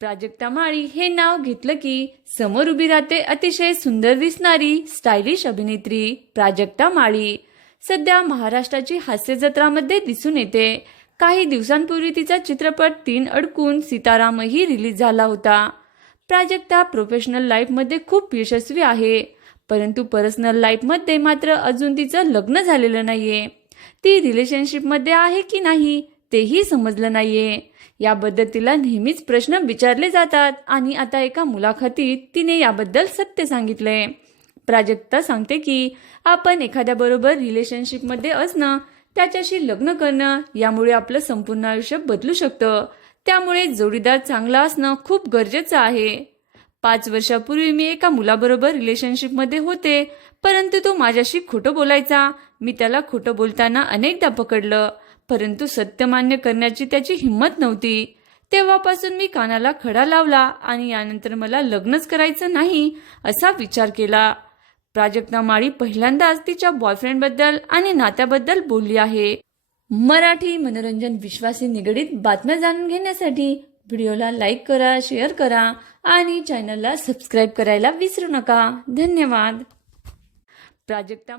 प्राजक्ता माळी हे नाव घेतलं की समोर उभी राहते अतिशय सुंदर दिसणारी स्टायलिश अभिनेत्री प्राजक्ता माळी. सध्या महाराष्ट्राची हास्य जत्रामध्ये दिसून येते. काही दिवसांपूर्वी तिचा चित्रपट तीन अडकून सीतारामही रिलीज झाला होता. प्राजक्ता प्रोफेशनल लाईफमध्ये खूप यशस्वी आहे परंतु पर्सनल लाईफमध्ये मात्र अजून तिचं लग्न झालेलं नाहीये. ती रिलेशनशिपमध्ये आहे की नाही तेही समजलं नाहीये. याबद्दल तिला नेहमीच प्रश्न विचारले जातात आणि आता एका मुलाखतीत तिने याबद्दल सत्य सांगितले प्राजक्ता सांगते की आपण एखाद्याबरोबर रिलेशनशिपमध्ये असणं त्याच्याशी लग्न करणं यामुळे आपलं संपूर्ण आयुष्य बदलू शकतं. त्यामुळे जोडीदार चांगला असणं खूप गरजेचं आहे. पाच वर्षापूर्वी मी एका मुलाबरोबर रिलेशनशिपमध्ये होते. परंतु तो माझ्याशी खोटं बोलायचा. मी त्याला खोटं बोलताना अनेकदा पकडलं. परंतु सत्य मान्य करण्याची त्याची हिंमत नव्हती. तेव्हापासून मी कानाला खडा लावला आणि यानंतर मला लग्नच करायचं नाही असा विचार केला. प्राजक्ता माळी पहिल्यांदाच तिच्या बॉयफ्रेंडबद्दल आणि नात्याबद्दल बोलली आहे. मराठी मनोरंजन विश्वासी निगडीत बातम्या जाणून घेण्यासाठी व्हिडिओला लाईक करा शेअर करा. आणि चॅनलला सबस्क्राईब करायला विसरू नका. धन्यवाद. प्राजक्ता